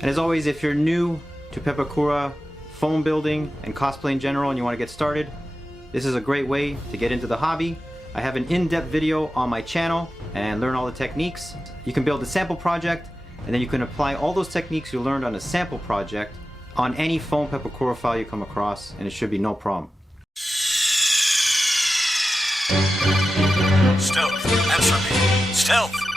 And as always, if you're new to Pepakura, foam building, and cosplay in general, and you want to get started, this is a great way to get into the hobby. I have an in-depth video on my channel and learn all the techniques. You can build a sample project, and then you can apply all those techniques you learned on a sample project on any foam Pepakura file you come across, and it should be no problem. Stealth, answer me. Stealth!